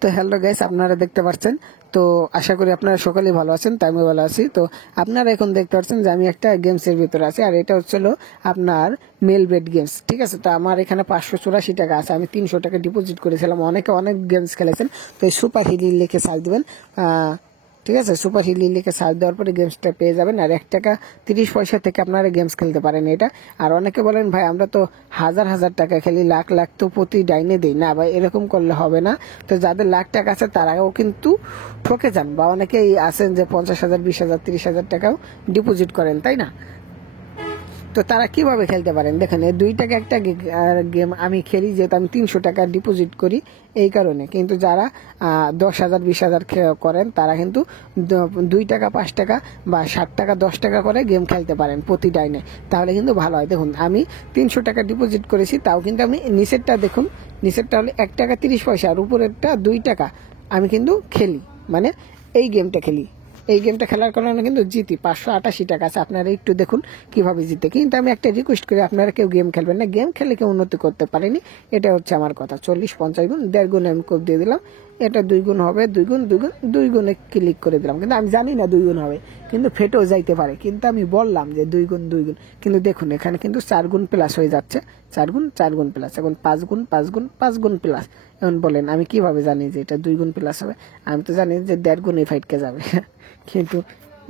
তো hello guys, আপনারা দেখতে পাচ্ছেন। তো আশা করি আপনারা সকলেই ভালো আছেন, তাই আমি ভালো আছি। তো আপনারা এখন দেখতে পাচ্ছেন যে আমি একটা গেমসের ভিতরে আছি, আর এটা হচ্ছিল আপনার মেল বেড গেমস, ঠিক আছে। তো আমার এখানে 584 টাকা আছে, আমি 300 টাকা ডিপোজিট করেছিলাম। অনেকে অনেক গেমস খেলেছেন, তো এই সুপার হিলি লিখে সার্চ দেবেন, ঠিক আছে। সুপার হিলি লিখে সার্চ দেওয়ার পরে গেমসটা পেয়ে যাবেন। আর 1 টাকা 30 পয়সা থেকে আপনারা গেমস খেলতে পারেন এটা। আর অনেকে বলেন ভাই আমরা তো হাজার হাজার টাকা খেলি, লাখ লাখ তো প্রতি ডাইনে দিই না ভাই, এরকম করলে হবে না। তো যাদের লাখ টাকা আছে তারাও কিন্তু ঠকে যান, বা অনেকেই আছেন যে 50,000, 20,000, 30,000 টাকাও ডিপোজিট করেন, তাই না। তো তারা কিভাবে খেলতে পারেন দেখেন, এই 2 টাকা একটা গেম আমি খেলি, যেহেতু আমি 300 টাকা ডিপোজিট করি এই কারণে। কিন্তু যারা 10,000, 20,000 করেন তারা কিন্তু 2 টাকা, 5 টাকা বা 7 টাকা, 10 টাকা করে গেম খেলতে পারেন প্রতি ডাইনে, তাহলে কিন্তু ভালো হয়। দেখুন আমি 300 টাকা ডিপোজিট করেছি, তাও কিন্তু আমি নিচেরটা দেখুন, নিচেরটা হলে 1 টাকা 30 পয়সা, আর উপরেরটা 2 টাকা। আমি কিন্তু খেলি, মানে এই গেমটা খেলি। এই গেমটা খেলার কারণে কিন্তু জিতি 588 টাকা আছে। আপনারা একটু দেখুন কিভাবে জিতে। কিন্তু আমি একটা রিকোয়েস্ট করি, আপনারা কেউ গেম খেলবেন না, গেম খেলে কেউ উন্নতি করতে পারেনি, এটা হচ্ছে আমার কথা। 40, 50 গুণ, 1.5 গুণ আমি কোড দিয়ে দিলাম। এটা 2 গুণ হবে, 2 গুণ, 2 গুণ, 2 গুণে ক্লিক করে দিলাম। কিন্তু আমি জানি না 2 গুণ হবে, কিন্তু ফেটেও যাইতে পারে। কিন্তু আমি বললাম যে 2 গুণ, 2 গুণ, কিন্তু দেখুন এখানে কিন্তু 4 গুণ প্লাস হয়ে যাচ্ছে, 4 গুণ, 4 গুণ প্লাস। এখন 5 গুণ, 5 গুণ, 5 গুণ প্লাস। এখন বলেন আমি কিভাবে জানি যে এটা 2 গুণ প্লাস হবে? আমি তো জানি যে 1.5 গুণে ফাইটকে যাবে কিন্তু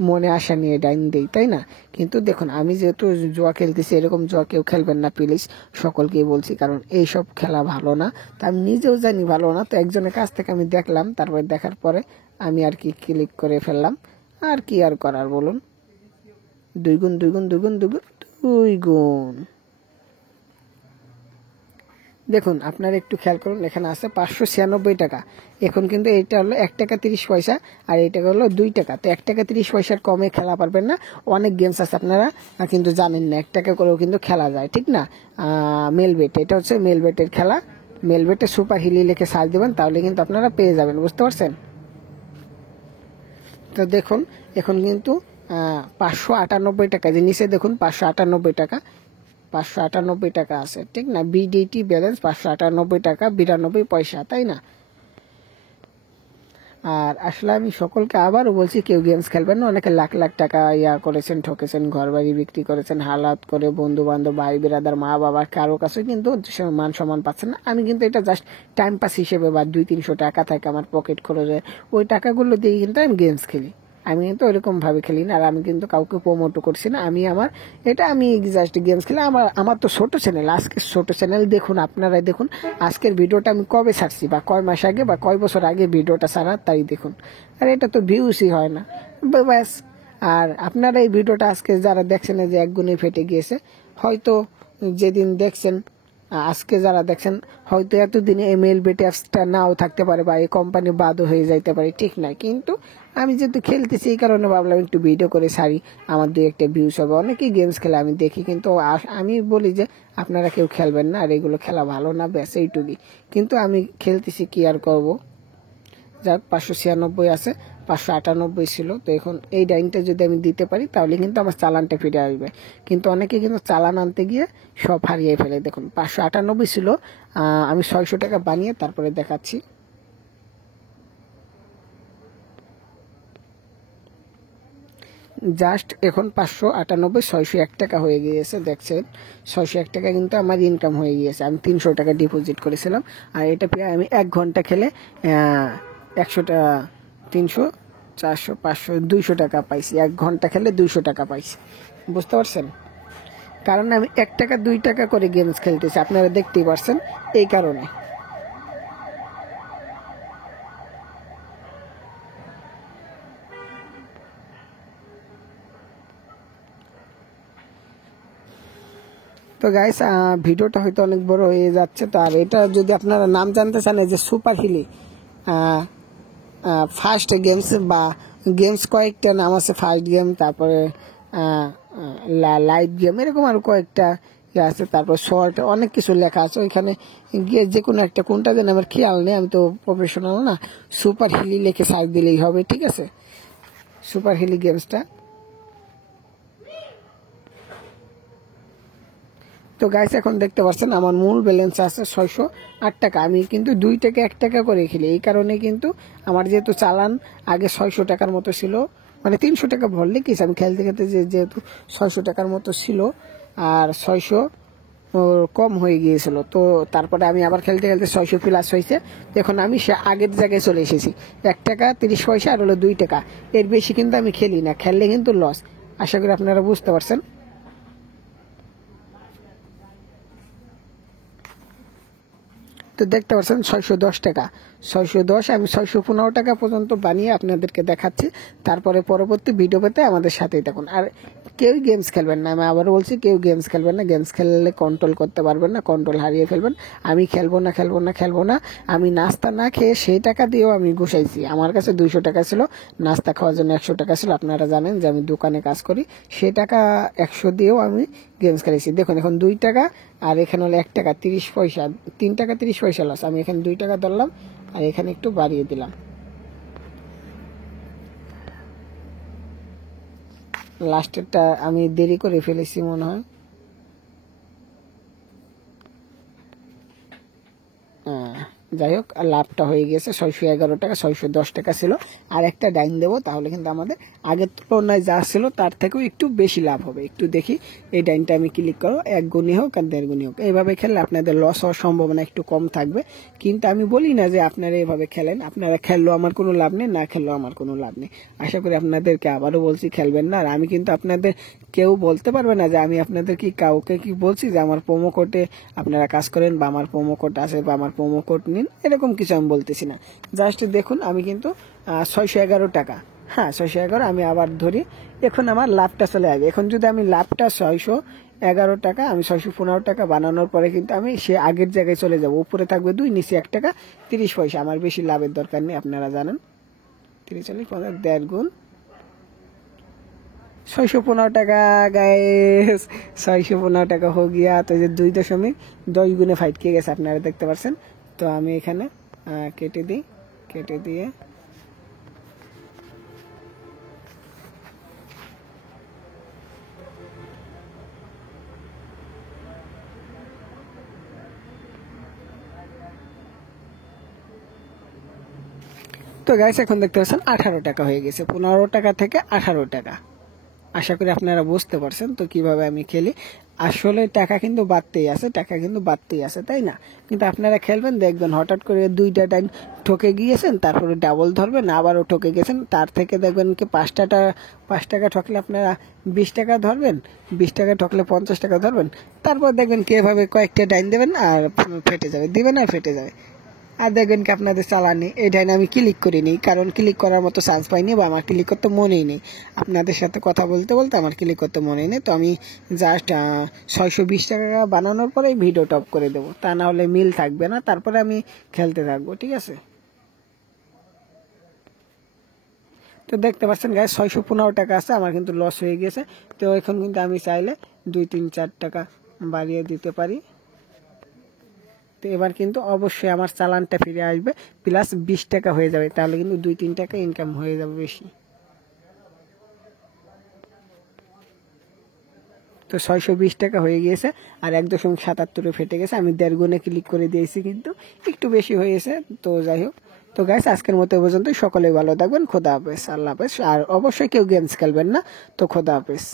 মনে আশা নিয়ে ডাইন দেই, তাই না। কিন্তু দেখুন আমি যেহেতু জুয়া খেলতেছি, এরকম জুয়া কেউ খেলবেন না প্লিজ, সকলকেই বলছি, কারণ এইসব খেলা ভালো না। তো আমি নিজেও জানি ভালো না, তো একজনের কাছ থেকে আমি দেখলাম, তারপরে দেখার পরে আমি আর কি ক্লিক করে ফেললাম। আর কি আর করার বলুন। 2 গুণ, 2 গুণ, 2 গুণ, 2 গুণ, 2 গুণ। দেখুন আপনারা একটু খেয়াল করুন, এখানে আছে 596 টাকা। এখন কিন্তু এটা হলো 1 টাকা 30 পয়সা, আর এটা হলো 2 টাকা। তো 1 টাকা 30 পয়সার কমে খেলা পারবেন না। অনেক গেমস আছে আপনারা কিন্তু জানেন না, 1 টাকা করেও কিন্তু খেলা যায়, ঠিক না। মেলবেট, এটা হচ্ছে মেলবেটের খেলা। মেলবেটে সুপার হিলি লিখে সার্চ দেবেন, তাহলে কিন্তু আপনারা পেয়ে যাবেন, বুঝতে পারছেন। তো দেখুন এখন কিন্তু 598 টাকা, যে নিচে দেখুন 598 টাকা, 598 টাকা আছে, ঠিক না। বিডিটি ব্যালেন্স 598 টাকা 92 পয়সা, তাই না। আর আসলে আমি সকলকে আবারও বলছি, কেউ গেমস খেলবেন না। অনেকে লাখ লাখ টাকা করেছেন, ঠকেছেন, ঘর বাড়ি বিক্রি করেছেন, হালাত করে, বন্ধু বান্ধব, ভাই বিরাদার, মা বাবা, কারো কাছে কিন্তু মান সম্মান পাচ্ছেন না। আমি কিন্তু এটা জাস্ট টাইম পাস হিসেবে, বা 200-300 টাকা থাকে আমার পকেট খরচে, ওই টাকাগুলো দিয়ে কিন্তু আমি গেমস খেলি। আমি কিন্তু ওইরকম ভাবে খেলি না, আর আমি কিন্তু কাউকে প্রমোটও করছি না। আমি আমি জাস্ট গেমস খেলি। আমার তো ছোট চ্যানেল, আজকের ছোট চ্যানেল দেখুন, আপনারা দেখুন আজকের ভিডিওটা আমি কবে ছাড়ছি, বা কয় মাস আগে বা কয় বছর আগে ভিডিওটা ছাড়া, তাই দেখুন। আর এটা তো ভিউসই হয় না, ব্যাস। আর আপনারা এই ভিডিওটা আজকে যারা দেখছেন, যে 1 গুণে ফেটে গিয়েছে, হয়তো যেদিন দেখছেন, আজকে যারা দেখছেন, হয়তো এতদিনে মেল বেটে অ্যাপসটা নাও থাকতে পারে, বা এই কোম্পানি বাদও হয়ে যাইতে পারে, ঠিক নাই। কিন্তু আমি যেহেতু খেলতেছি, এই কারণে ভাবলাম একটু ভিডিও করে ছাড়ি, আমার 2-1টা ভিউস হবে। অনেকেই গেমস খেলে আমি দেখি, কিন্তু আমি বলি যে আপনারা কেউ খেলবেন না, আর এগুলো খেলা ভালো না, ব্যাস এইটুকুই। কিন্তু আমি খেলতেছি, কি আর করব। যাক 596 আছে, 598 ছিল। তো এখন এই ডাইনটা যদি আমি দিতে পারি, তাহলে কিন্তু আমার চালানটা ফিরে আসবে। কিন্তু অনেকে কিন্তু চালান আনতে গিয়ে সব হারিয়ে ফেলে। দেখুন 598 ছিল, আমি 600 টাকা বানিয়ে তারপরে দেখাচ্ছি। জাস্ট এখন 598, 601 টাকা হয়ে গিয়েছে, দেখছেন 601 টাকা কিন্তু আমার ইনকাম হয়ে গিয়েছে। আমি 300 টাকা ডিপোজিট করেছিলাম, আর এটা পেয়ে আমি 1 ঘন্টা খেলে 100 টাকা, 300, 400, 500, 200 টাকা পাইছি। 1 ঘন্টা খেলে 200 টাকা পাইছি, বুঝতে পারছেন। কারণ আমি 1 টাকা 2 টাকা করে গেমস খেলতেছি, আপনারা দেখতেই পারছেন, এই কারণে। তো গাইস, ভিডিওটা হয়তো অনেক বড় হয়ে যাচ্ছে। তো আর এটা যদি আপনারা নাম জানতে চান, যে সুপার হিলি ফার্স্ট গেমস, বা গেমস কয়েকটা নাম আছে, ফার্স্ট গেম, তারপরে লাইভ গেম, এরকম আরো কয়েকটা আছে, তারপর শর্ট, অনেক কিছু লেখা আছে। ওইখানে গিয়ে যে কোনো একটা, কোনটা যেন আমার খেয়াল নেই, আমি তো প্রফেশনাল না। সুপার হিলি লিখে সার্চ দিলেই হবে, ঠিক আছে। সুপার হিলি গেমসটা তো গাইস এখন দেখতে পাচ্ছেন আমার মূল ব্যালেন্স আছে 608 টাকা। আমি কিন্তু 2 টাকা 1 টাকা করে খেলি, এই কারণে কিন্তু আমার যেহেতু চালান আগে 600 টাকার মতো ছিল, মানে 300 টাকা ভরলে কি আমি খেলতে খেলতে যেহেতু 600 টাকার মতো ছিল আর 600 কম হয়ে গিয়েছিল, তো তারপরে আমি আবার খেলতে খেলতে 600 প্লাস হয়েছে। এখন আমি সে আগের জায়গায় চলে এসেছি, 1 টাকা 30 পয়সা আর হলো 2 টাকা, এর বেশি কিন্তু আমি খেলি না, খেললে কিন্তু লস। আশা করি আপনারা বুঝতে পারছেন। তো দেখতে পাচ্ছেন 610 টাকা, 610 আমি 615 টাকা পর্যন্ত বানিয়ে আপনাদেরকে দেখাচ্ছি। তারপরে পরবর্তী ভিডিও পেতে আমাদের সাথেই থাকুন। আর কেউ গেমস খেলবেন না, আমি আবার বলছি কেউ গেমস খেলবেন না, গেমস খেললে কন্ট্রোল করতে পারবেন না, কন্ট্রোল হারিয়ে ফেলবেন। আমি খেলবো না। আমি নাস্তা না খেয়ে সেই টাকা দিয়েও আমি গুছাইছি, আমার কাছে 200 টাকা ছিল, নাস্তা খাওয়ার জন্য 100 টাকা ছিল। আপনারা জানেন যে আমি দোকানে কাজ করি, সেই টাকা 100 দিয়েও আমি গেমস খেলেছি। দেখুন এখন 2 টাকা আর এখানে হলো 1 টাকা 30 পয়সা, 3 টাকা 30 পয়সা লস। আমি এখানে 2 টাকা ধরলাম আর এখানে একটু বাড়িয়ে দিলাম। লাস্টেরটা আমি দেরি করে ফেলেছি মনে হয়। যাই হোক, লাভটা হয়ে গেছে 611 টাকা, 610 টাকা ছিল। আর একটা ডাইন দেবো, তাহলে কিন্তু আমাদের আগের তুলনায় যা ছিল তার থেকেও একটু বেশি লাভ হবে। একটু দেখি, এই ডাইনটা আমি ক্লিক করো, 1 গুণী হোক আর 1.5 গুণী হোক, এইভাবে খেললে আপনাদের লস হওয়ার সম্ভাবনা একটু কম থাকবে। কিন্তু আমি বলি না যে আপনারা এইভাবে খেলেন, আপনারা খেললেও আমার কোনো লাভ নেই, না খেললেও আমার কোনো লাভ নেই। আশা করি আপনাদেরকে আবারও বলছি খেলবেন না। আর আমি কিন্তু আপনাদের কেউ বলতে পারবে না যে আমি আপনাদের কাউকে বলছি যে আমার প্রোমো কোডে আপনারা কাজ করেন বা আমার প্রোমো কোড আছে বা আমার প্রোমো কোড নিন, এরকম কিছু আমি বলতেছি না। জাস্ট দেখুন আমি কিন্তু 611 টাকা, হ্যাঁ 611 আমি আবার ধরি, এখন আমার লাভটা চলে আসবে। এখন যদি আমি লাভটা 611 টাকা, আমি 615 টাকা বানানোর পরে কিন্তু আমি সে আগের জায়গায় চলে যাব। উপরে থাকবে 2, নিচে 1 টাকা 30 পয়সা। আমার বেশি লাভের দরকার নেই, আপনারা জানেন। 30 40 50 1.5 গুণ 615 টাকা গাইস, 615 টাকা हो गया। তো যে 2.10 গুণে ফাইট কে গেছে আপনারা দেখতে পাচ্ছেন। তো আমি এখানে কেটে দিই, কেটে দিয়ে তো গাইস এখন দেখতে পাচ্ছেন 18 টাকা হয়ে গেছে, 15 টাকা থেকে 18 টাকা। আশা করি আপনারা বুঝতে পারছেন তো কিভাবে আমি খেলি। আসলে টাকা কিন্তু বাড়তেই আছে, টাকা কিন্তু বাড়তেই আছে, তাই না? কিন্তু আপনারা খেলবেন দেখবেন হঠাৎ করে 2টা টাইম ঠকে গিয়েছেন, তারপরে ডাবল ধরবেন, আবারও ঠকে গেছেন, তার থেকে দেখবেন কি 5 টাকা ঠকলে আপনারা 20 টাকা ধরবেন, 20 টাকা ঠকলে 50 টাকা ধরবেন, তারপর দেখবেন কিভাবে কয়েকটা ডাইন দেবেন আর ফেটে যাবে, দিবেন আর ফেটে যাবে। আর দেখবেন কি আপনাদের চালানি এই ডাইনে আমি ক্লিক করিনি, কারণ ক্লিক করার মতো চান্স পাইনি বা আমার ক্লিক করতে মনেই নেই। আপনাদের সাথে কথা বলতে বলতে আমার ক্লিক করতে মনে নেই, তো আমি জাস্ট 620 টাকা বানানোর পরে ভিডিও টপ করে দেবো, তা না হলে মিল থাকবে না, তারপরে আমি খেলতে থাকবো, ঠিক আছে? তো দেখতে পাচ্ছেন গায়ে 615 টাকা আছে, আমার কিন্তু লস হয়ে গেছে। তো এখন কিন্তু আমি চাইলে 2 3 4 টাকা বাড়িয়ে দিতে পারি। তো এবার কিন্তু অবশ্যই আমার চালানটা ফিরে আসবে, প্লাস 20 টাকা হয়ে যাবে, তাহলে কিন্তু 2 3 টাকা ইনকাম হয়ে যাবে বেশি। তো 620 টাকা হয়ে গিয়েছে আর 1.77 ফেটে গেছে। আমি 1.5 গুণে ক্লিক করে দিয়েছি, কিন্তু একটু বেশি হয়েছে। তো যাই হোক, তো গাইস আজকের মতো এ পর্যন্ত। সকলে ভালো থাকবেন, খোদা হাফেজ, আল্লাহ হাফেজ। আর অবশ্যই কেউ গেমস খেলবেন না, তো খোদা হাফেজ।